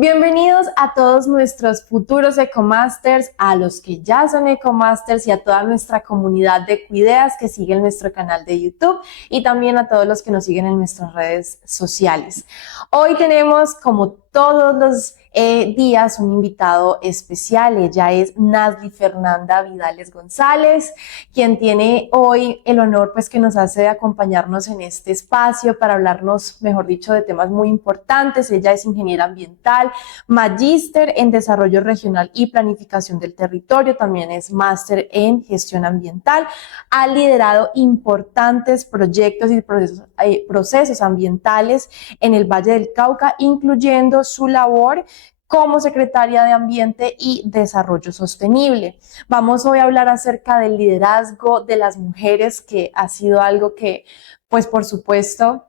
Bienvenidos a todos nuestros futuros Ecomasters, a los que ya son Ecomasters y a toda nuestra comunidad de Cuideas que siguen nuestro canal de YouTube y también a todos los que nos siguen en nuestras redes sociales. Hoy tenemos, como todos los días, un invitado especial. Ella es Nazly Fernanda Vidales González, quien tiene hoy el honor que nos hace de acompañarnos en este espacio para hablarnos, mejor dicho, de temas muy importantes. Ella es ingeniera ambiental, magíster en desarrollo regional y planificación del territorio, también es máster en gestión ambiental, ha liderado importantes proyectos y procesos ambientales en el Valle del Cauca, incluyendo su labor como secretaria de Ambiente y Desarrollo Sostenible. Vamos hoy a hablar acerca del liderazgo de las mujeres, que ha sido algo que, pues por supuesto,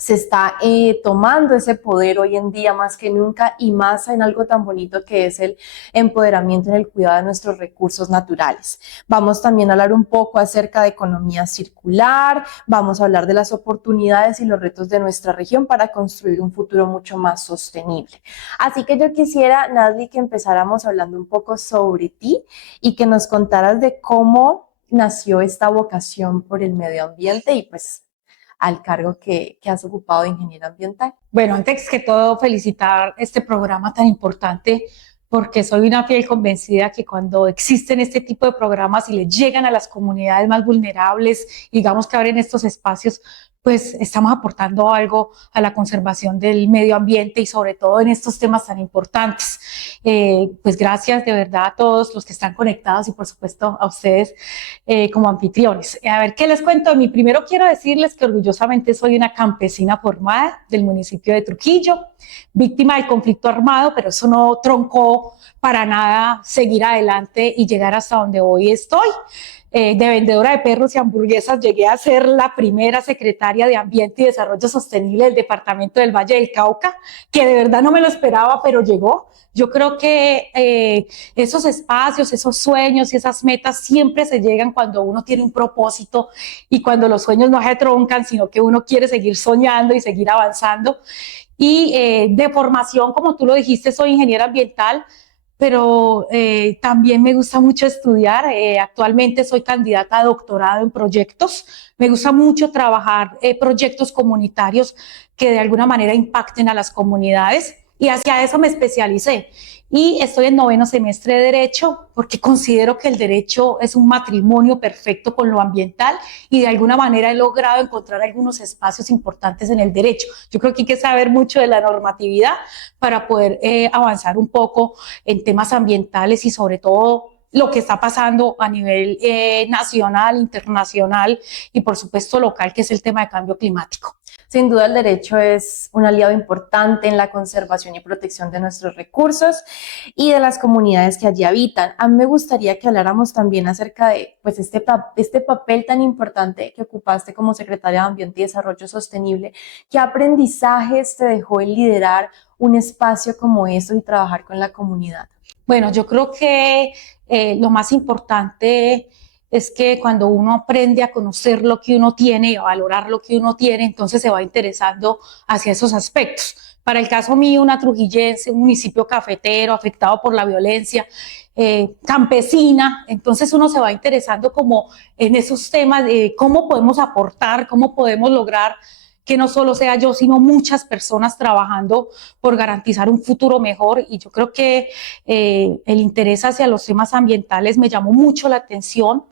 se está tomando ese poder hoy en día más que nunca, y más en algo tan bonito que es el empoderamiento en el cuidado de nuestros recursos naturales. Vamos también a hablar un poco acerca de economía circular, vamos a hablar de las oportunidades y los retos de nuestra región para construir un futuro mucho más sostenible. Así que yo quisiera, Nazly, que empezáramos hablando un poco sobre ti y que nos contaras de cómo nació esta vocación por el medio ambiente y pues al cargo que has ocupado de ingeniera ambiental. Bueno, antes que todo, felicitar este programa tan importante, porque soy una fiel convencida que cuando existen este tipo de programas y les llegan a las comunidades más vulnerables, digamos que abren estos espacios, pues estamos aportando algo a la conservación del medio ambiente y sobre todo en estos temas tan importantes. Pues gracias de verdad a todos los que están conectados y por supuesto a ustedes como anfitriones. A ver, ¿qué les cuento de mí? Primero quiero decirles que orgullosamente soy una campesina formada del municipio de Trujillo, víctima del conflicto armado, pero eso no troncó para nada seguir adelante y llegar hasta donde hoy estoy. De vendedora de perros y hamburguesas llegué a ser la primera secretaria de Ambiente y Desarrollo Sostenible del departamento del Valle del Cauca, que de verdad no me lo esperaba, pero llegó. Yo creo que esos espacios, esos sueños y esas metas siempre se llegan cuando uno tiene un propósito y cuando los sueños no se troncan, sino que uno quiere seguir soñando y seguir avanzando. Y de formación, como tú lo dijiste, soy ingeniera ambiental, pero también me gusta mucho estudiar. Actualmente soy candidata a doctorado en proyectos. Me gusta mucho trabajar proyectos comunitarios que de alguna manera impacten a las comunidades y hacia eso me especialicé. Y estoy en 9º semestre de Derecho porque considero que el derecho es un matrimonio perfecto con lo ambiental y de alguna manera he logrado encontrar algunos espacios importantes en el derecho. Yo creo que hay que saber mucho de la normatividad para poder avanzar un poco en temas ambientales y sobre todo lo que está pasando a nivel nacional, internacional y por supuesto local, que es el tema de cambio climático. Sin duda el derecho es un aliado importante en la conservación y protección de nuestros recursos y de las comunidades que allí habitan. A mí me gustaría que habláramos también acerca de pues, este papel tan importante que ocupaste como secretaria de Ambiente y Desarrollo Sostenible. ¿Qué aprendizajes te dejó el liderar un espacio como esto y trabajar con la comunidad? Bueno, yo creo que lo más importante es que cuando uno aprende a conocer lo que uno tiene y a valorar lo que uno tiene, entonces se va interesando hacia esos aspectos. Para el caso mío, una trujillense, un municipio cafetero afectado por la violencia, campesina, entonces uno se va interesando como en esos temas de cómo podemos aportar, cómo podemos lograr que no solo sea yo, sino muchas personas trabajando por garantizar un futuro mejor. Y yo creo que el interés hacia los temas ambientales me llamó mucho la atención,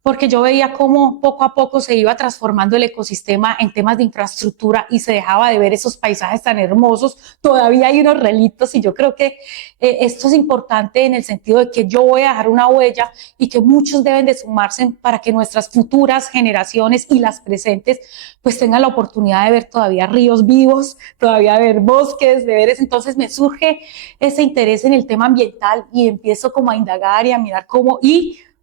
porque yo veía cómo poco a poco se iba transformando el ecosistema en temas de infraestructura y se dejaba de ver esos paisajes tan hermosos. Todavía hay unos relictos y yo creo que esto es importante en el sentido de que yo voy a dejar una huella y que muchos deben de sumarse para que nuestras futuras generaciones y las presentes pues tengan la oportunidad de ver todavía ríos vivos, todavía de ver bosques, de ver eso. Entonces me surge ese interés en el tema ambiental y empiezo como a indagar y a mirar cómo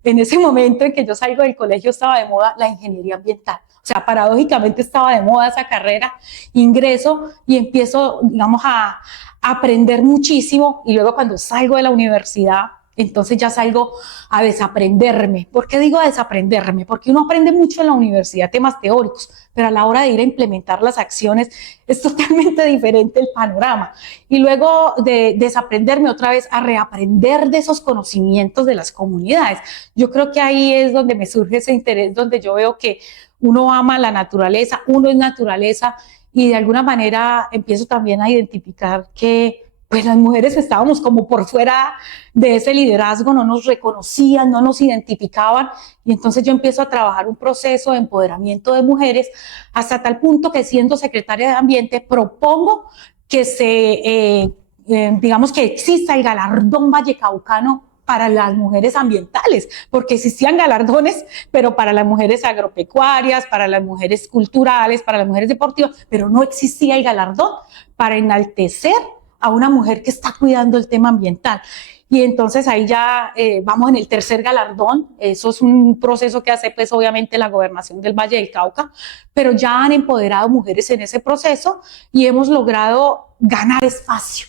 en ese momento en que yo salgo del colegio estaba de moda la ingeniería ambiental. O sea, paradójicamente estaba de moda esa carrera, ingreso y empiezo, digamos, a aprender muchísimo. Y luego cuando salgo de la universidad, Entonces ya salgo a desaprenderme. ¿Por qué digo a desaprenderme? Porque uno aprende mucho en la universidad temas teóricos, pero a la hora de ir a implementar las acciones es totalmente diferente el panorama. Y luego de desaprenderme otra vez a reaprender de esos conocimientos de las comunidades. Yo creo que ahí es donde me surge ese interés, donde yo veo que uno ama la naturaleza, uno es naturaleza, y de alguna manera empiezo también a identificar que pues las mujeres estábamos como por fuera de ese liderazgo, no nos reconocían, no nos identificaban, y entonces yo empiezo a trabajar un proceso de empoderamiento de mujeres hasta tal punto que, siendo secretaria de Ambiente, propongo que digamos que exista el galardón vallecaucano para las mujeres ambientales, porque existían galardones, pero para las mujeres agropecuarias, para las mujeres culturales, para las mujeres deportivas, pero no existía el galardón para enaltecer a una mujer que está cuidando el tema ambiental. Y entonces ahí ya vamos en el tercer galardón. Eso es un proceso que hace pues obviamente la gobernación del Valle del Cauca, pero ya han empoderado mujeres en ese proceso y hemos logrado ganar espacio.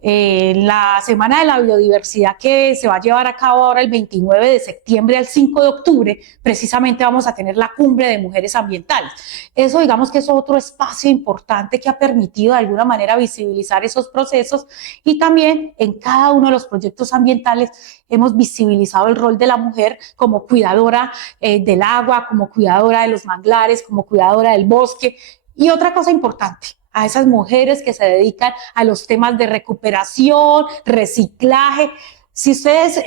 La Semana de la Biodiversidad, que se va a llevar a cabo ahora el 29 de septiembre al 5 de octubre, precisamente vamos a tener la cumbre de mujeres ambientales. Eso, digamos que es otro espacio importante que ha permitido de alguna manera visibilizar esos procesos, y también en cada uno de los proyectos ambientales hemos visibilizado el rol de la mujer como cuidadora del agua, como cuidadora de los manglares, como cuidadora del bosque. Y otra cosa importante, a esas mujeres que se dedican a los temas de recuperación, reciclaje. Si ustedes,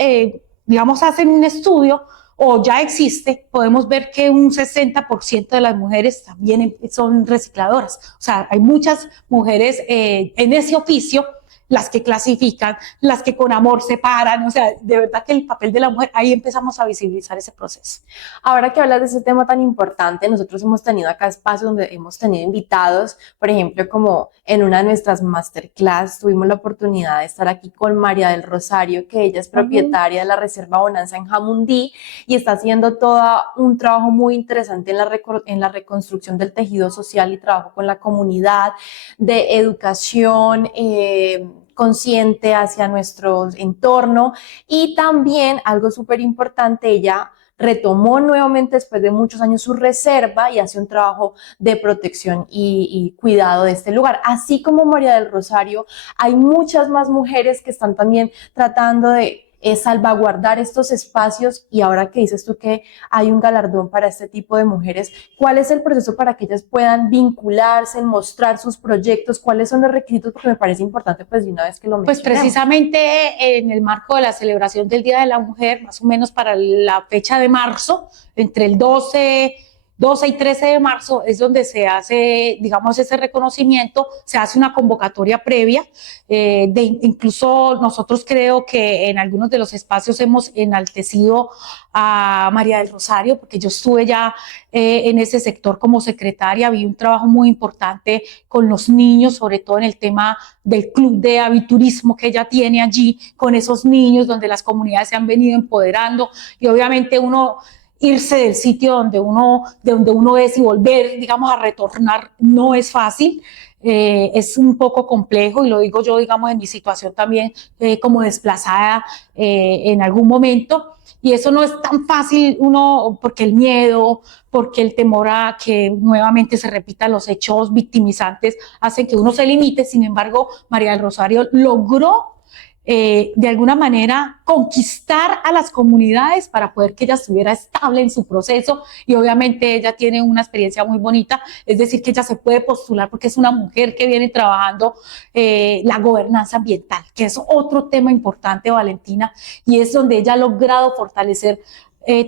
digamos, hacen un estudio o ya existe, podemos ver que un 60% de las mujeres también son recicladoras. O sea, hay muchas mujeres en ese oficio, las que clasifican, las que con amor separan. O sea, de verdad que el papel de la mujer, ahí empezamos a visibilizar ese proceso. Ahora que hablas de ese tema tan importante, nosotros hemos tenido acá espacios donde hemos tenido invitados, por ejemplo, como en una de nuestras masterclass, tuvimos la oportunidad de estar aquí con María del Rosario, que ella es propietaria de la Reserva Bonanza en Jamundí y está haciendo todo un trabajo muy interesante en la reconstrucción del tejido social y trabajo con la comunidad, de educación, consciente hacia nuestro entorno. Y también algo súper importante, ella retomó nuevamente después de muchos años su reserva y hace un trabajo de protección y cuidado de este lugar. Así como María del Rosario, hay muchas más mujeres que están también tratando de salvaguardar estos espacios. Y ahora que dices tú que hay un galardón para este tipo de mujeres, ¿cuál es el proceso para que ellas puedan vincularse, mostrar sus proyectos? ¿Cuáles son los requisitos? Porque me parece importante, pues, de una vez que lo mencionemos. Pues precisamente en el marco de la celebración del Día de la Mujer, más o menos para la fecha de marzo, entre el 12 y 13 de marzo, es donde se hace, digamos, ese reconocimiento, se hace una convocatoria previa, incluso nosotros creo que en algunos de los espacios hemos enaltecido a María del Rosario, porque yo estuve ya en ese sector como secretaria, vi un trabajo muy importante con los niños, sobre todo en el tema del club de aviturismo que ella tiene allí, con esos niños, donde las comunidades se han venido empoderando, y obviamente uno irse del sitio de donde uno es y volver, digamos, a retornar no es fácil. Es un poco complejo, y lo digo yo, digamos, en mi situación también como desplazada en algún momento, y eso no es tan fácil, porque el miedo, porque el temor a que nuevamente se repitan los hechos victimizantes hacen que uno se limite. Sin embargo, María del Rosario logró de alguna manera conquistar a las comunidades para poder que ella estuviera estable en su proceso, y obviamente ella tiene una experiencia muy bonita, es decir, que ella se puede postular porque es una mujer que viene trabajando la gobernanza ambiental, que es otro tema importante, Valentina, y es donde ella ha logrado fortalecer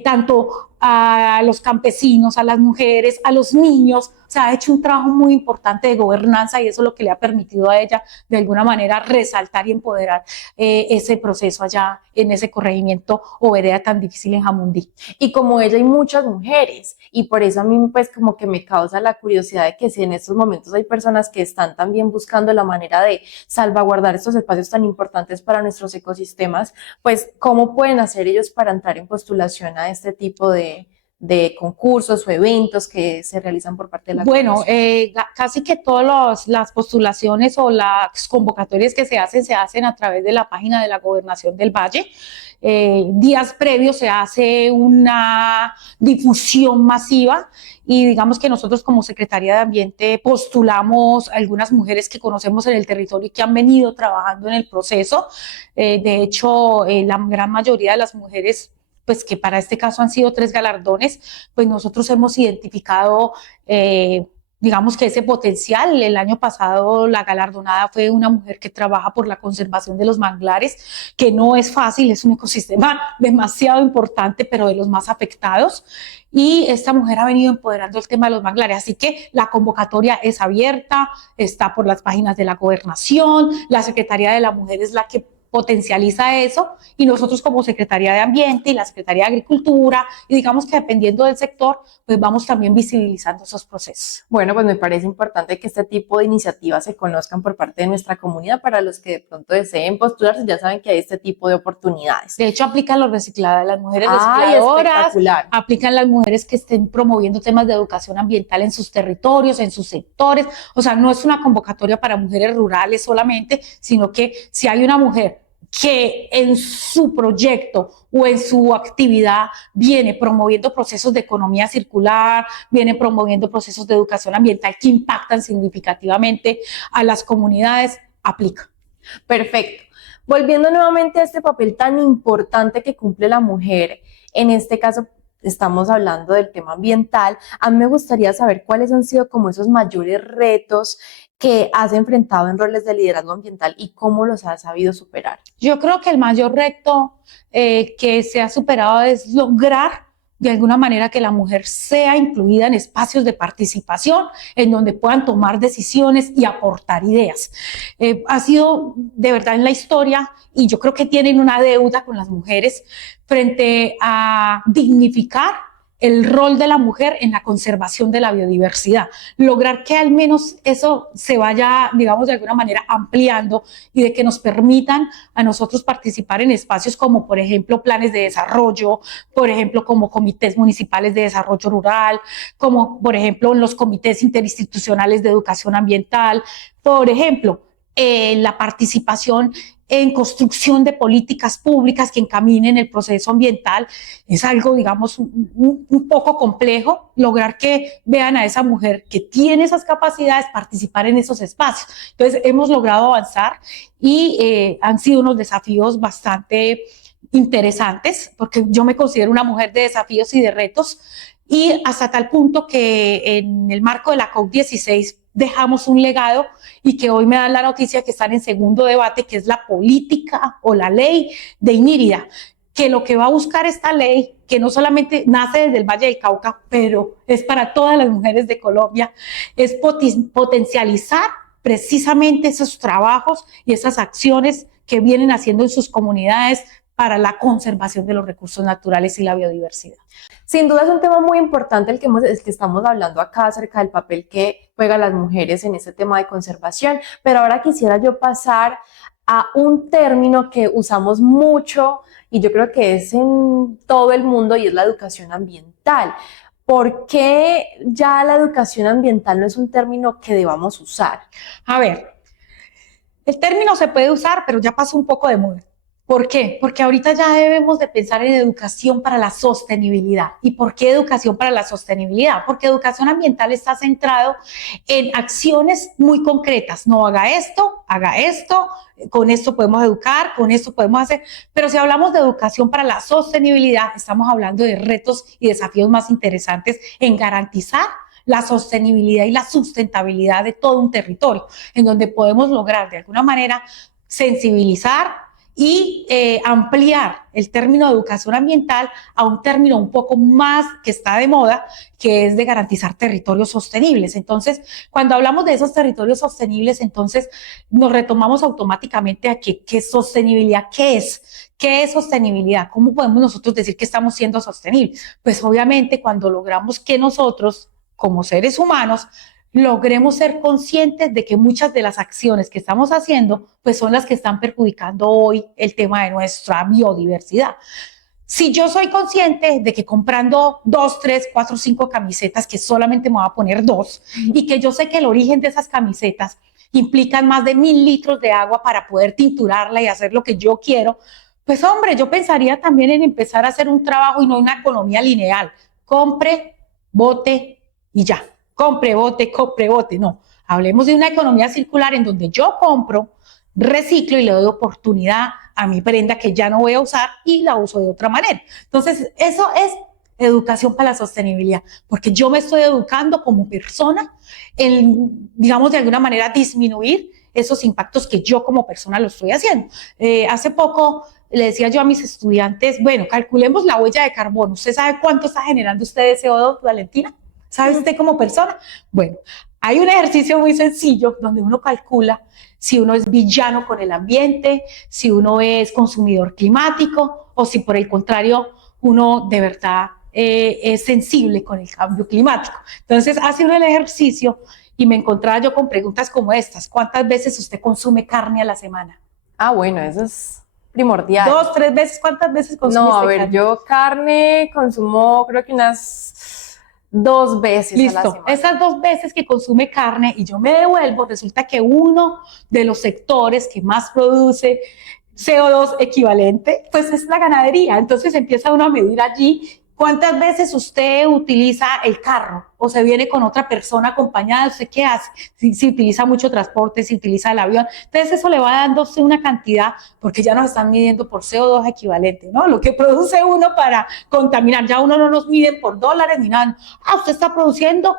tanto a los campesinos, a las mujeres, a los niños. O sea, ha hecho un trabajo muy importante de gobernanza, y eso es lo que le ha permitido a ella de alguna manera resaltar y empoderar ese proceso allá en ese corregimiento o vereda tan difícil en Jamundí. Y como ella hay muchas mujeres, y por eso a mí pues como que me causa la curiosidad de que si en estos momentos hay personas que están también buscando la manera de salvaguardar estos espacios tan importantes para nuestros ecosistemas, pues cómo pueden hacer ellos para entrar en postulación a este tipo de concursos o eventos que se realizan por parte de la Bueno, gobernación? casi que todas las postulaciones o las convocatorias que se hacen a través de la página de la Gobernación del Valle. Días previos se hace una difusión masiva y digamos que nosotros como Secretaría de Ambiente postulamos a algunas mujeres que conocemos en el territorio y que han venido trabajando en el proceso. De hecho, la gran mayoría de las mujeres, pues que para este caso han sido 3 galardones, pues nosotros hemos identificado, digamos que ese potencial. El año pasado la galardonada fue una mujer que trabaja por la conservación de los manglares, que no es fácil, es un ecosistema demasiado importante, pero de los más afectados. Y esta mujer ha venido empoderando el tema de los manglares, así que la convocatoria es abierta, está por las páginas de la gobernación, la Secretaría de la Mujer es la que potencializa eso y nosotros como Secretaría de Ambiente y la Secretaría de Agricultura y digamos que dependiendo del sector, pues vamos también visibilizando esos procesos. Bueno, pues me parece importante que este tipo de iniciativas se conozcan por parte de nuestra comunidad. Para los que de pronto deseen postularse, ya saben que hay este tipo de oportunidades. De hecho, aplican los recicladas, las mujeres ¡Ay, recicladoras, espectacular! aplican las mujeres que estén promoviendo temas de educación ambiental en sus territorios, en sus sectores. O sea, no es una convocatoria para mujeres rurales solamente, sino que si hay una mujer que en su proyecto o en su actividad viene promoviendo procesos de economía circular, viene promoviendo procesos de educación ambiental que impactan significativamente a las comunidades, aplica. Perfecto. Volviendo nuevamente a este papel tan importante que cumple la mujer, en este caso estamos hablando del tema ambiental, a mí me gustaría saber cuáles han sido como esos mayores retos que has enfrentado en roles de liderazgo ambiental y cómo los has sabido superar. Yo creo que el mayor reto que se ha superado es lograr de alguna manera que la mujer sea incluida en espacios de participación, en donde puedan tomar decisiones y aportar ideas. Ha sido de verdad en la historia, y yo creo que tienen una deuda con las mujeres frente a dignificar el rol de la mujer en la conservación de la biodiversidad, lograr que al menos eso se vaya, digamos, de alguna manera ampliando y de que nos permitan a nosotros participar en espacios como, por ejemplo, planes de desarrollo, por ejemplo, como comités municipales de desarrollo rural, como, por ejemplo, en los comités interinstitucionales de educación ambiental, por ejemplo, la participación en construcción de políticas públicas que encaminen el proceso ambiental. Es algo, digamos, un poco complejo lograr que vean a esa mujer que tiene esas capacidades participar en esos espacios. Entonces, hemos logrado avanzar y han sido unos desafíos bastante interesantes, porque yo me considero una mujer de desafíos y de retos, y hasta tal punto que en el marco de la COP16 dejamos un legado y que hoy me dan la noticia que están en segundo debate, que es la política o la ley de Inírida, que lo que va a buscar esta ley, que no solamente nace desde el Valle del Cauca, pero es para todas las mujeres de Colombia, es potencializar precisamente esos trabajos y esas acciones que vienen haciendo en sus comunidades para la conservación de los recursos naturales y la biodiversidad. Sin duda es un tema muy importante el que estamos hablando acá acerca del papel que juegan las mujeres en este tema de conservación, pero ahora quisiera yo pasar a un término que usamos mucho y yo creo que es en todo el mundo y es la educación ambiental. ¿Por qué ya la educación ambiental no es un término que debamos usar? A ver, el término se puede usar, pero ya pasó un poco de moda. ¿Por qué? Porque ahorita ya debemos de pensar en educación para la sostenibilidad. ¿Y por qué educación para la sostenibilidad? Porque educación ambiental está centrado en acciones muy concretas. No haga esto, con esto podemos educar, con esto podemos hacer. Pero si hablamos de educación para la sostenibilidad, estamos hablando de retos y desafíos más interesantes en garantizar la sostenibilidad y la sustentabilidad de todo un territorio, en donde podemos lograr de alguna manera sensibilizar y ampliar el término de educación ambiental a un término un poco más que está de moda, que es de garantizar territorios sostenibles. Entonces, cuando hablamos de esos territorios sostenibles, entonces nos retomamos automáticamente a qué sostenibilidad, ¿qué es? ¿Qué es sostenibilidad? ¿Cómo podemos nosotros decir que estamos siendo sostenibles? Pues obviamente cuando logramos que nosotros, como seres humanos, logremos ser conscientes de que muchas de las acciones que estamos haciendo pues son las que están perjudicando hoy el tema de nuestra biodiversidad. Si yo soy consciente de que comprando 2, 3, 4, 5 camisetas, que solamente me voy a poner 2, y que yo sé que el origen de esas camisetas implican más de 1000 litros de agua para poder tinturarla y hacer lo que yo quiero, pues hombre, yo pensaría también en empezar a hacer un trabajo y no una economía lineal. Compre, bote y ya. Compre, bote, no. Hablemos de una economía circular en donde yo compro, reciclo y le doy oportunidad a mi prenda que ya no voy a usar y la uso de otra manera. Entonces, eso es educación para la sostenibilidad, porque yo me estoy educando como persona en, digamos, de alguna manera disminuir esos impactos que yo como persona lo estoy haciendo. Hace poco le decía yo a mis estudiantes, bueno, calculemos la huella de carbono. ¿Usted sabe cuánto está generando usted de CO2, Valentina? ¿Sabe usted como persona? Bueno, hay un ejercicio muy sencillo donde uno calcula si uno es villano con el ambiente, si uno es consumidor climático o si por el contrario uno de verdad es sensible con el cambio climático. Entonces hace uno el ejercicio y me encontraba yo con preguntas como estas. ¿Cuántas veces usted consume carne a la semana? Ah, bueno, eso es primordial. 2, 3 veces. ¿Cuántas veces consume No, a ver, carne? yo carne consumo creo que unas 2 veces a la Listo, semana. esas 2 veces que consume carne y yo me devuelvo, resulta que uno de los sectores que más produce CO2 equivalente, pues es la ganadería. Entonces empieza uno a medir allí cuántas veces usted utiliza el carro o se viene con otra persona acompañada, ¿usted qué hace? Si utiliza mucho transporte, si utiliza el avión. Entonces eso le va dando una cantidad, porque ya nos están midiendo por CO2 equivalente, ¿no? Lo que produce uno para contaminar, ya uno no nos mide por dólares ni nada. Ah, usted está produciendo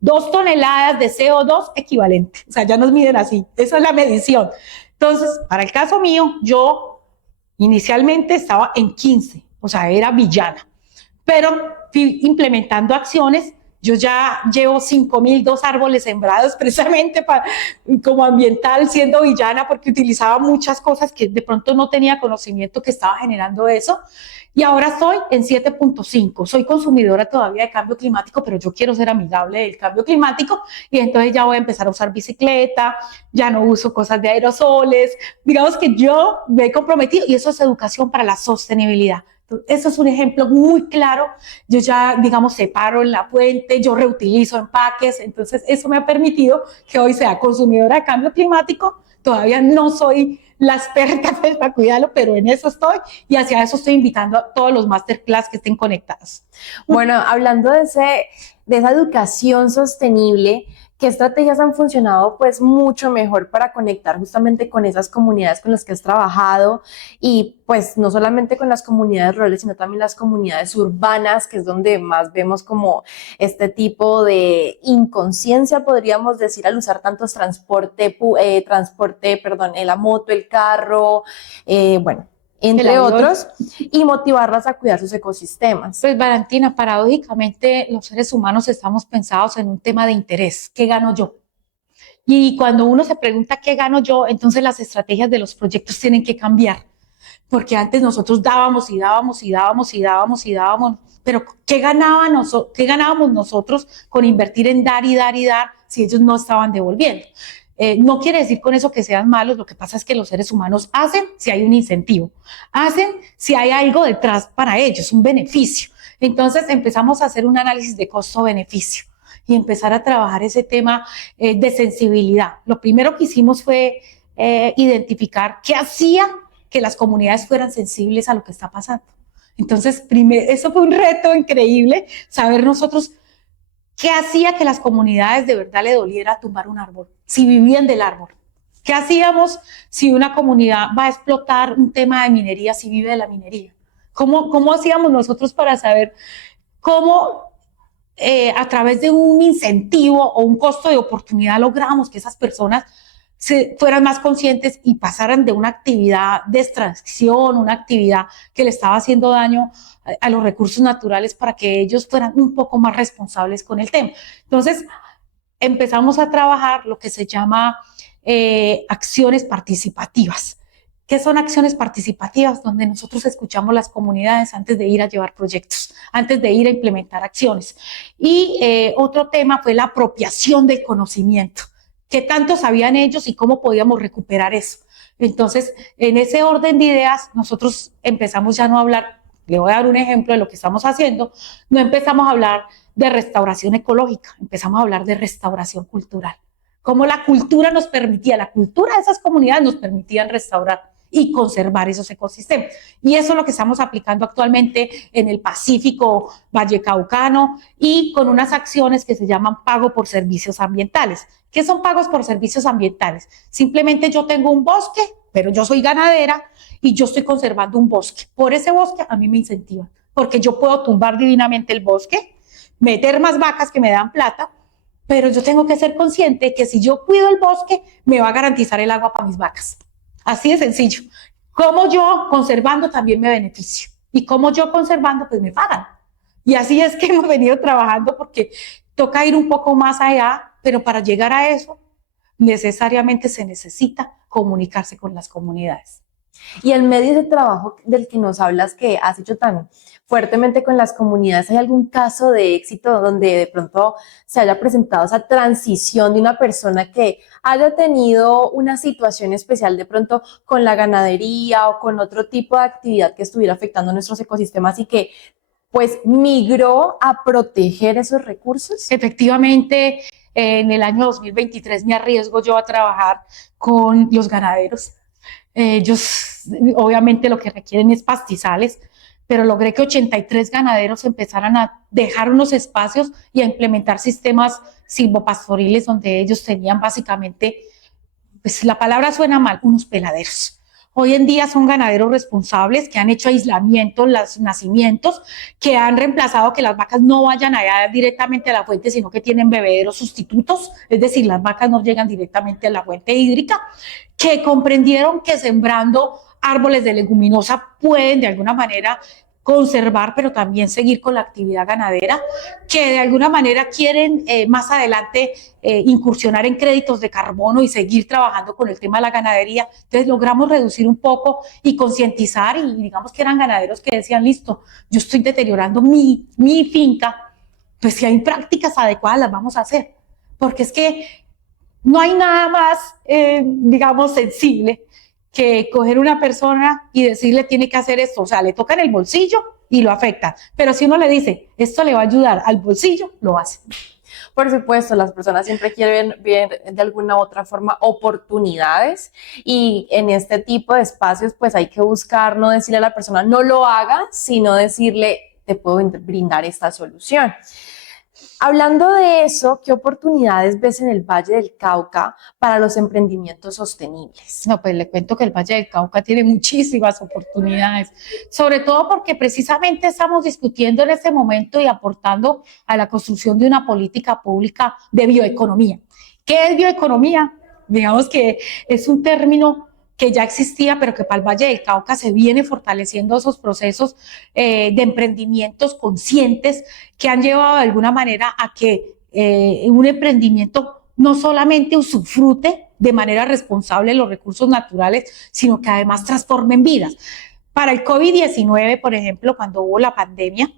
2 toneladas de CO2 equivalente. O sea, ya nos miden así. Esa es la medición. Entonces, para el caso mío, yo inicialmente estaba en 15, o sea, era villana. Pero fui implementando acciones. Yo ya llevo 5.002 árboles sembrados precisamente como ambiental, siendo villana, porque utilizaba muchas cosas que de pronto no tenía conocimiento que estaba generando eso. Y ahora estoy en 7.5. Soy consumidora todavía de cambio climático, pero yo quiero ser amigable del cambio climático y entonces ya voy a empezar a usar bicicleta, ya no uso cosas de aerosoles. Digamos que yo me he comprometido y eso es educación para la sostenibilidad. Eso es un ejemplo muy claro. Yo ya, digamos, separo en la fuente, yo reutilizo empaques, entonces eso me ha permitido que hoy sea consumidora de cambio climático. Todavía no soy la experta para cuidarlo, pero en eso estoy y hacia eso estoy invitando a todos los masterclass que estén conectados. Bueno, hablando de esa educación sostenible, ¿qué estrategias han funcionado pues mucho mejor para conectar justamente con esas comunidades con las que has trabajado y pues no solamente con las comunidades rurales, sino también las comunidades urbanas, que es donde más vemos como este tipo de inconsciencia, podríamos decir, al usar tantos transporte, la moto, el carro, bueno, entre otros, y motivarlas a cuidar sus ecosistemas? Pues Valentina, paradójicamente los seres humanos estamos pensados en un tema de interés. ¿Qué gano yo? Y cuando uno se pregunta qué gano yo, entonces las estrategias de los proyectos tienen que cambiar. Porque antes nosotros dábamos y dábamos y dábamos y dábamos y dábamos, pero ¿qué ganábamos nosotros con invertir en dar y dar y dar si ellos no estaban devolviendo? No quiere decir con eso que sean malos, lo que pasa es que los seres humanos hacen si hay un incentivo, hacen si hay algo detrás para ellos, un beneficio. Entonces empezamos a hacer un análisis de costo-beneficio y empezar a trabajar ese tema de sensibilidad. Lo primero que hicimos fue identificar qué hacía que las comunidades fueran sensibles a lo que está pasando. Entonces, eso fue un reto increíble, saber nosotros qué hacía que las comunidades de verdad le doliera tumbar un árbol, si vivían del árbol. ¿Qué hacíamos si una comunidad va a explotar un tema de minería, si vive de la minería? ¿Cómo hacíamos nosotros para saber cómo a través de un incentivo o un costo de oportunidad logramos que esas personas fueran más conscientes y pasaran de una actividad de extracción, una actividad que le estaba haciendo daño a los recursos naturales, para que ellos fueran un poco más responsables con el tema? Entonces empezamos a trabajar lo que se llama acciones participativas. ¿Qué son acciones participativas? Donde nosotros escuchamos las comunidades antes de ir a llevar proyectos, antes de ir a implementar acciones. Y otro tema fue la apropiación del conocimiento. ¿Qué tanto sabían ellos y cómo podíamos recuperar eso? Entonces, en ese orden de ideas, nosotros empezamos ya no a hablar Le voy a dar un ejemplo de lo que estamos haciendo. No empezamos a hablar de restauración ecológica, empezamos a hablar de restauración cultural. Cómo la cultura nos permitía, la cultura de esas comunidades nos permitían restaurar y conservar esos ecosistemas. Y eso es lo que estamos aplicando actualmente en el Pacífico Vallecaucano y con unas acciones que se llaman pago por servicios ambientales. ¿Qué son pagos por servicios ambientales? Simplemente yo tengo un bosque, pero yo soy ganadera y yo estoy conservando un bosque. Por ese bosque a mí me incentivan, porque yo puedo tumbar divinamente el bosque, meter más vacas que me dan plata, pero yo tengo que ser consciente que si yo cuido el bosque, me va a garantizar el agua para mis vacas. Así de sencillo. Como yo conservando también me beneficio. Y como yo conservando, pues me pagan. Y así es que hemos venido trabajando porque toca ir un poco más allá, pero para llegar a eso, necesariamente se necesita comunicarse con las comunidades. Y en medio de trabajo del que nos hablas, que has hecho tan fuertemente con las comunidades, ¿hay algún caso de éxito donde de pronto se haya presentado esa transición de una persona que haya tenido una situación especial de pronto con la ganadería o con otro tipo de actividad que estuviera afectando nuestros ecosistemas y que pues migró a proteger esos recursos? Efectivamente, en el año 2023 me arriesgo yo a trabajar con los ganaderos. Ellos obviamente lo que requieren es pastizales, pero logré que 83 ganaderos empezaran a dejar unos espacios y a implementar sistemas silvopastoriles donde ellos tenían básicamente, pues la palabra suena mal, unos peladeros. Hoy en día son ganaderos responsables que han hecho aislamiento en los nacimientos, que han reemplazado que las vacas no vayan allá directamente a la fuente, sino que tienen bebederos sustitutos, es decir, las vacas no llegan directamente a la fuente hídrica, que comprendieron que sembrando árboles de leguminosa pueden de alguna manera conservar, pero también seguir con la actividad ganadera, que de alguna manera quieren más adelante incursionar en créditos de carbono y seguir trabajando con el tema de la ganadería. Entonces logramos reducir un poco y concientizar, y digamos que eran ganaderos que decían, listo, yo estoy deteriorando mi finca, pues si hay prácticas adecuadas las vamos a hacer, porque es que no hay nada más, digamos, sensible que coger una persona y decirle tiene que hacer esto, o sea, le toca en el bolsillo y lo afecta, pero si uno le dice esto le va a ayudar al bolsillo, lo hace. Por supuesto, las personas siempre quieren ver de alguna u otra forma oportunidades y en este tipo de espacios pues hay que buscar no decirle a la persona no lo haga, sino decirle te puedo brindar esta solución. Hablando de eso, ¿qué oportunidades ves en el Valle del Cauca para los emprendimientos sostenibles? No, pues le cuento que el Valle del Cauca tiene muchísimas oportunidades, sobre todo porque precisamente estamos discutiendo en este momento y aportando a la construcción de una política pública de bioeconomía. ¿Qué es bioeconomía? Digamos que es un término que ya existía, pero que para el Valle del Cauca se viene fortaleciendo esos procesos de emprendimientos conscientes que han llevado de alguna manera a que un emprendimiento no solamente usufrute de manera responsable los recursos naturales, sino que además transformen vidas. Para el COVID-19, por ejemplo, cuando hubo la pandemia,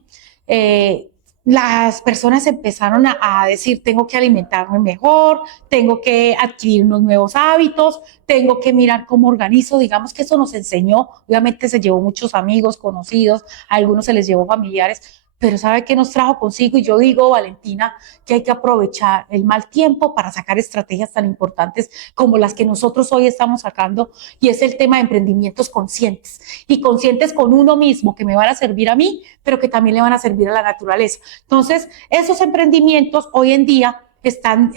las personas empezaron a decir, tengo que alimentarme mejor, tengo que adquirir unos nuevos hábitos, tengo que mirar cómo organizo, digamos que eso nos enseñó, obviamente se llevó muchos amigos, conocidos, a algunos se les llevó familiares, pero ¿sabe qué nos trajo consigo? Y yo digo, Valentina, que hay que aprovechar el mal tiempo para sacar estrategias tan importantes como las que nosotros hoy estamos sacando, y es el tema de emprendimientos conscientes, y conscientes con uno mismo, que me van a servir a mí, pero que también le van a servir a la naturaleza. Entonces, esos emprendimientos hoy en día están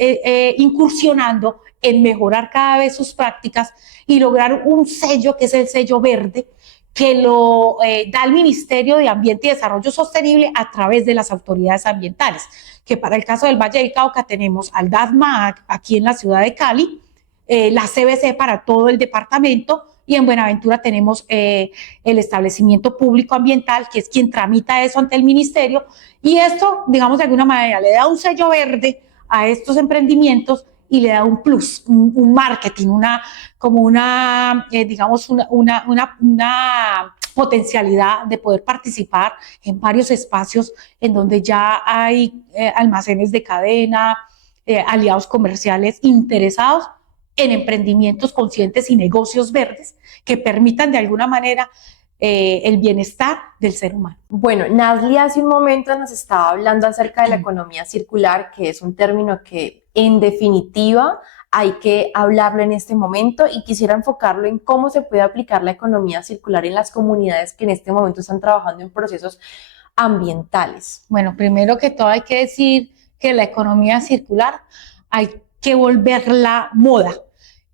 incursionando en mejorar cada vez sus prácticas y lograr un sello que es el sello verde, que lo da el Ministerio de Ambiente y Desarrollo Sostenible a través de las autoridades ambientales, que para el caso del Valle del Cauca tenemos al DASMA aquí en la ciudad de Cali, la CBC para todo el departamento, y en Buenaventura tenemos el establecimiento público ambiental, que es quien tramita eso ante el ministerio, y esto, digamos, de alguna manera le da un sello verde a estos emprendimientos y le da un plus, un marketing, digamos, una potencialidad de poder participar en varios espacios en donde ya hay almacenes de cadena, aliados comerciales interesados en emprendimientos conscientes y negocios verdes que permitan de alguna manera el bienestar del ser humano. Bueno, Nazli hace un momento nos estaba hablando acerca de la economía circular, que es un término que en definitiva hay que hablarlo en este momento, y quisiera enfocarlo en cómo se puede aplicar la economía circular en las comunidades que en este momento están trabajando en procesos ambientales. Bueno, primero que todo hay que decir que la economía circular hay que volverla moda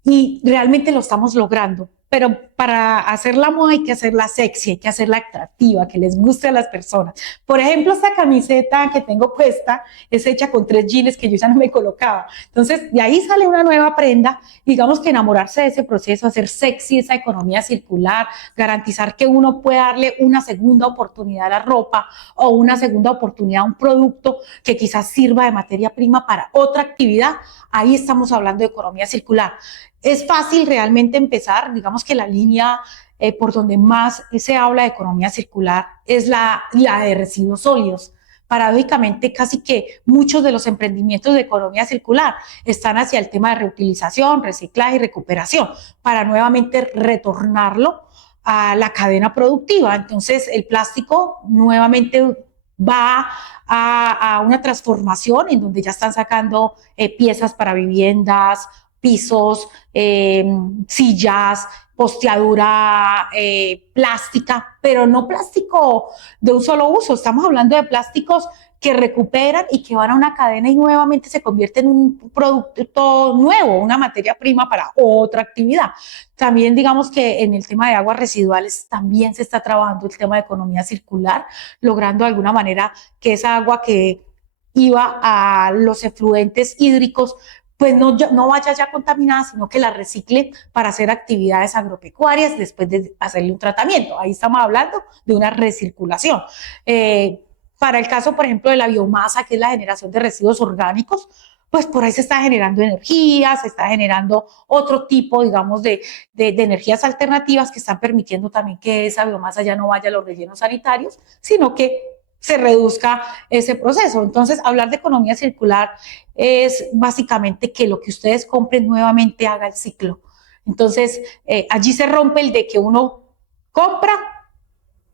y realmente lo estamos logrando. Pero para hacer la moda hay que hacerla sexy, hay que hacerla atractiva, que les guste a las personas. Por ejemplo, esta camiseta que tengo puesta es hecha con 3 jeans que yo ya no me colocaba. Entonces, de ahí sale una nueva prenda. Digamos que enamorarse de ese proceso, hacer sexy esa economía circular, garantizar que uno puede darle una segunda oportunidad a la ropa o una segunda oportunidad a un producto que quizás sirva de materia prima para otra actividad. Ahí estamos hablando de economía circular. Es fácil realmente empezar, digamos que la línea por donde más se habla de economía circular es la de residuos sólidos. Paradójicamente, casi que muchos de los emprendimientos de economía circular están hacia el tema de reutilización, reciclaje y recuperación, para nuevamente retornarlo a la cadena productiva. Entonces, el plástico nuevamente va a una transformación en donde ya están sacando piezas para viviendas, pisos, sillas, posteadura plástica, pero no plástico de un solo uso. Estamos hablando de plásticos que recuperan y que van a una cadena y nuevamente se convierte en un producto nuevo, una materia prima para otra actividad. También digamos que en el tema de aguas residuales también se está trabajando el tema de economía circular, logrando de alguna manera que esa agua que iba a los efluentes hídricos pues no vaya ya contaminada, sino que la recicle para hacer actividades agropecuarias después de hacerle un tratamiento. Ahí estamos hablando de una recirculación. Para el caso, por ejemplo, de la biomasa, que es la generación de residuos orgánicos, pues por ahí se está generando energía, se está generando otro tipo, digamos, de energías alternativas que están permitiendo también que esa biomasa ya no vaya a los rellenos sanitarios, sino que se reduzca ese proceso. Entonces, hablar de economía circular es básicamente que lo que ustedes compren nuevamente haga el ciclo. Entonces, allí se rompe el de que uno compra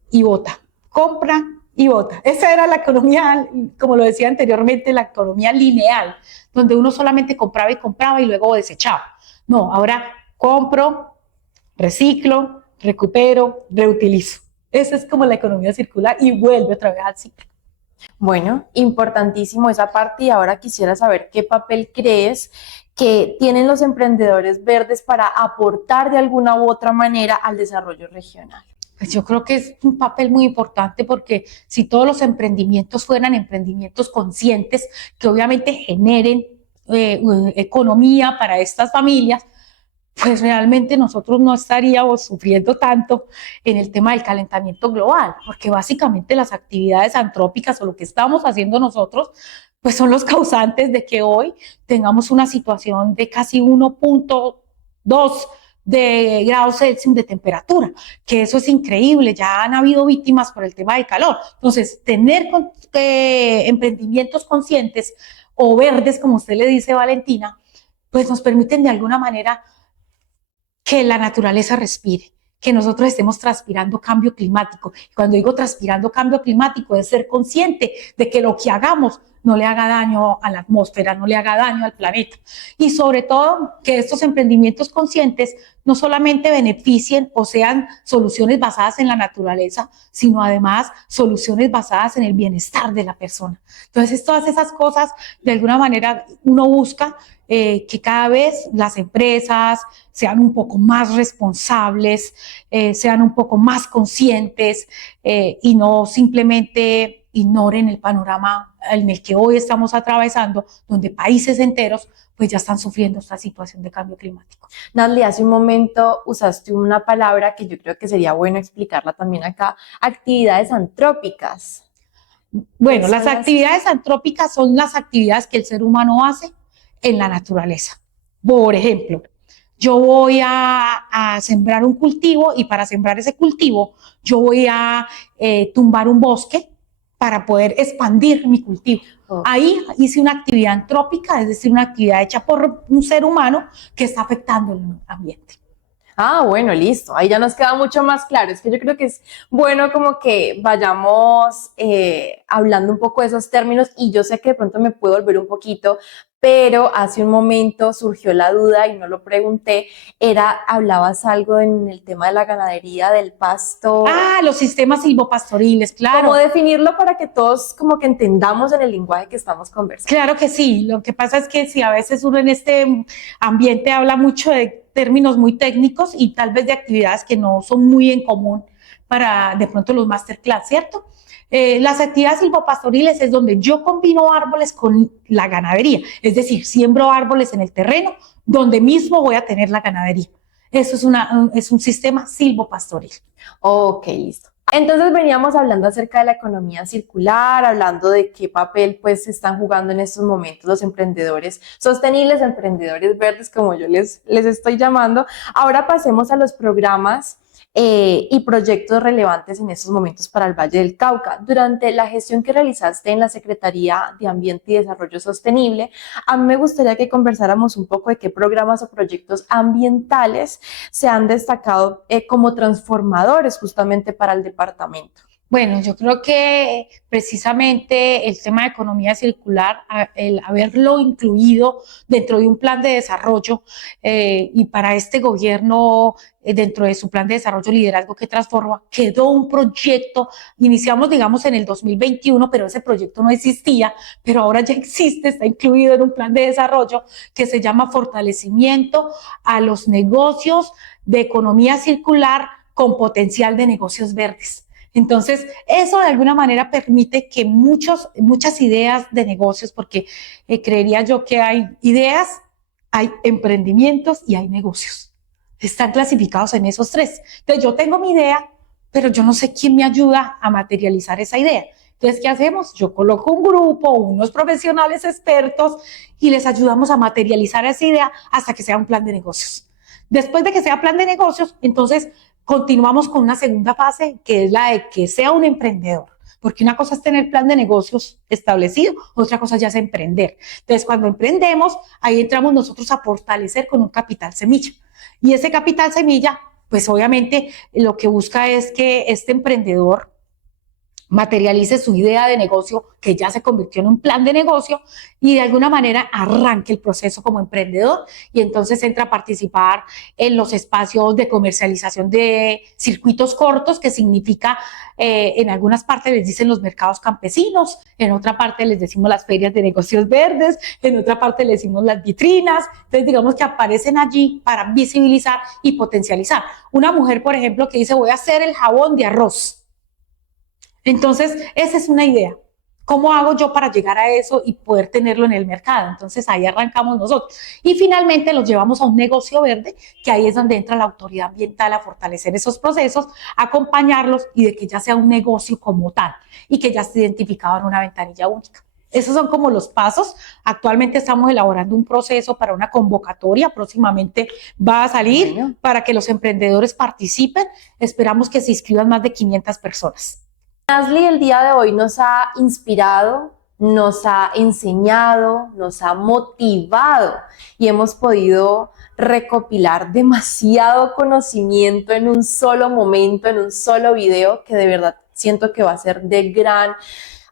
y bota, compra y bota. Esa era la economía, como lo decía anteriormente, la economía lineal, donde uno solamente compraba y luego desechaba. No, ahora compro, reciclo, recupero, reutilizo. Esa es como la economía circular y vuelve otra vez al ciclo. Bueno, importantísimo esa parte, y ahora quisiera saber qué papel crees que tienen los emprendedores verdes para aportar de alguna u otra manera al desarrollo regional. Pues yo creo que es un papel muy importante, porque si todos los emprendimientos fueran emprendimientos conscientes que obviamente generen economía para estas familias, pues realmente nosotros no estaríamos sufriendo tanto en el tema del calentamiento global, porque básicamente las actividades antrópicas o lo que estamos haciendo nosotros, pues son los causantes de que hoy tengamos una situación de casi 1.2 de grados Celsius de temperatura, que eso es increíble. Ya han habido víctimas por el tema del calor. Entonces, tener emprendimientos conscientes o verdes, como usted le dice, Valentina, pues nos permiten de alguna manera que la naturaleza respire, que nosotros estemos transpirando cambio climático. Y cuando digo transpirando cambio climático, es ser consciente de que lo que hagamos no le haga daño a la atmósfera, no le haga daño al planeta. Y sobre todo, que estos emprendimientos conscientes no solamente beneficien o sean soluciones basadas en la naturaleza, sino además soluciones basadas en el bienestar de la persona. Entonces, todas esas cosas, de alguna manera, uno busca que cada vez las empresas sean un poco más responsables, sean un poco más conscientes y no simplemente ignoren el panorama en el que hoy estamos atravesando, donde países enteros pues ya están sufriendo esta situación de cambio climático. Nazli, hace un momento usaste una palabra que yo creo que sería bueno explicarla también acá: actividades antrópicas. Bueno, las actividades antrópicas son las actividades que el ser humano hace en la naturaleza. Por ejemplo, yo voy a sembrar un cultivo, y para sembrar ese cultivo yo voy a tumbar un bosque para poder expandir mi cultivo. Ahí hice una actividad antrópica, es decir, una actividad hecha por un ser humano que está afectando el ambiente. Ah, bueno, listo. Ahí ya nos queda mucho más claro. Es que yo creo que es bueno como que vayamos hablando un poco de esos términos y yo sé que de pronto me puedo volver un poquito, pero hace un momento surgió la duda y no lo pregunté. Hablabas algo en el tema de la ganadería, del pasto. Ah, los sistemas silvopastoriles, ¿Cómo claro. definirlo para que todos como que entendamos en el lenguaje que estamos conversando? Claro que sí, lo que pasa es que si a veces uno en este ambiente habla mucho de términos muy técnicos y tal vez de actividades que no son muy en común para de pronto los masterclass, ¿cierto? Las actividades silvopastoriles es donde yo combino árboles con la ganadería, es decir, siembro árboles en el terreno donde mismo voy a tener la ganadería. Eso es un sistema silvopastoril. Ok, listo. Entonces veníamos hablando acerca de la economía circular, hablando de qué papel pues están jugando en estos momentos los emprendedores sostenibles, emprendedores verdes, como yo les estoy llamando. Ahora pasemos a los programas y proyectos relevantes en estos momentos para el Valle del Cauca. Durante la gestión que realizaste en la Secretaría de Ambiente y Desarrollo Sostenible, a mí me gustaría que conversáramos un poco de qué programas o proyectos ambientales se han destacado como transformadores justamente para el departamento. Bueno, yo creo que precisamente el tema de economía circular, el haberlo incluido dentro de un plan de desarrollo y para este gobierno, dentro de su plan de desarrollo liderazgo que transforma, quedó un proyecto, iniciamos digamos en el 2021, pero ese proyecto no existía, pero ahora ya existe, está incluido en un plan de desarrollo que se llama Fortalecimiento a los negocios de economía circular con potencial de negocios verdes. Entonces, eso de alguna manera permite que muchas ideas de negocios, porque creería yo que hay ideas, hay emprendimientos y hay negocios. Están clasificados en esos tres. Entonces, yo tengo mi idea, pero yo no sé quién me ayuda a materializar esa idea. Entonces, ¿qué hacemos? Yo coloco un grupo, unos profesionales expertos y les ayudamos a materializar esa idea hasta que sea un plan de negocios. Después de que sea plan de negocios, entonces continuamos con una segunda fase, que es la de que sea un emprendedor. Porque una cosa es tener plan de negocios establecido, otra cosa ya es emprender. Entonces, cuando emprendemos, ahí entramos nosotros a fortalecer con un capital semilla. Y ese capital semilla, pues obviamente lo que busca es que este emprendedor materialice su idea de negocio que ya se convirtió en un plan de negocio y de alguna manera arranque el proceso como emprendedor y entonces entra a participar en los espacios de comercialización de circuitos cortos, que significa en algunas partes les dicen los mercados campesinos, en otra parte les decimos las ferias de negocios verdes, en otra parte les decimos las vitrinas. Entonces digamos que aparecen allí para visibilizar y potencializar. Una mujer, por ejemplo, que dice voy a hacer el jabón de arroz. Entonces, esa es una idea. ¿Cómo hago yo para llegar a eso y poder tenerlo en el mercado? Entonces, ahí arrancamos nosotros. Y finalmente los llevamos a un negocio verde, que ahí es donde entra la autoridad ambiental a fortalecer esos procesos, acompañarlos y de que ya sea un negocio como tal y que ya esté identificado en una ventanilla única. Esos son como los pasos. Actualmente estamos elaborando un proceso para una convocatoria. Próximamente va a salir para que los emprendedores participen. Esperamos que se inscriban más de 500 personas. Nasli el día de hoy nos ha inspirado, nos ha enseñado, nos ha motivado y hemos podido recopilar demasiado conocimiento en un solo momento, en un solo video, que de verdad siento que va a ser de gran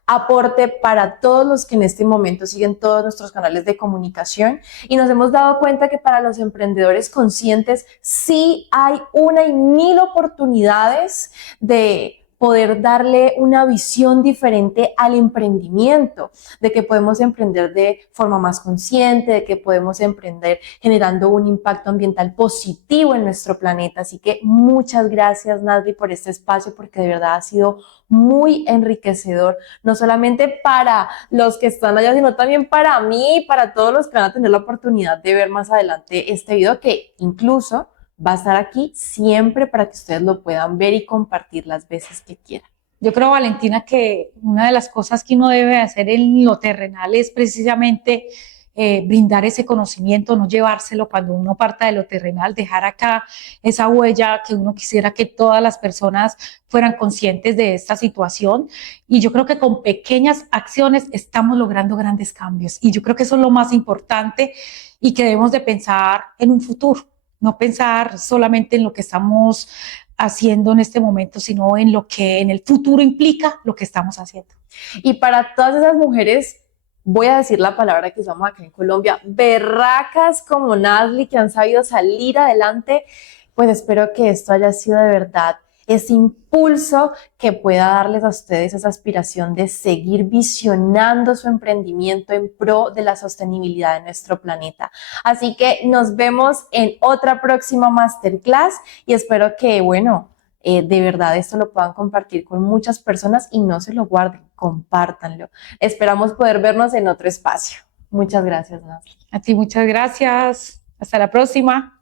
aporte para todos los que en este momento siguen todos nuestros canales de comunicación, y nos hemos dado cuenta que para los emprendedores conscientes sí hay una y mil oportunidades de poder darle una visión diferente al emprendimiento, de que podemos emprender de forma más consciente, de que podemos emprender generando un impacto ambiental positivo en nuestro planeta. Así que muchas gracias, Nasli, por este espacio, porque de verdad ha sido muy enriquecedor, no solamente para los que están allá, sino también para mí y para todos los que van a tener la oportunidad de ver más adelante este video, que incluso va a estar aquí siempre para que ustedes lo puedan ver y compartir las veces que quieran. Yo creo, Valentina, que una de las cosas que uno debe hacer en lo terrenal es precisamente brindar ese conocimiento, no llevárselo cuando uno parta de lo terrenal, dejar acá esa huella que uno quisiera que todas las personas fueran conscientes de esta situación. Y yo creo que con pequeñas acciones estamos logrando grandes cambios. Y yo creo que eso es lo más importante y que debemos de pensar en un futuro. no pensar solamente en lo que estamos haciendo en este momento, sino en lo que en el futuro implica lo que estamos haciendo. Y para todas esas mujeres, voy a decir la palabra que usamos acá en Colombia, berracas como Nazli, que han sabido salir adelante, pues espero que esto haya sido de verdad ese impulso que pueda darles a ustedes esa aspiración de seguir visionando su emprendimiento en pro de la sostenibilidad de nuestro planeta. Así que nos vemos en otra próxima masterclass y espero que, bueno, de verdad esto lo puedan compartir con muchas personas y no se lo guarden, compártanlo. Esperamos poder vernos en otro espacio. Muchas gracias, Nancy. A ti muchas gracias. Hasta la próxima.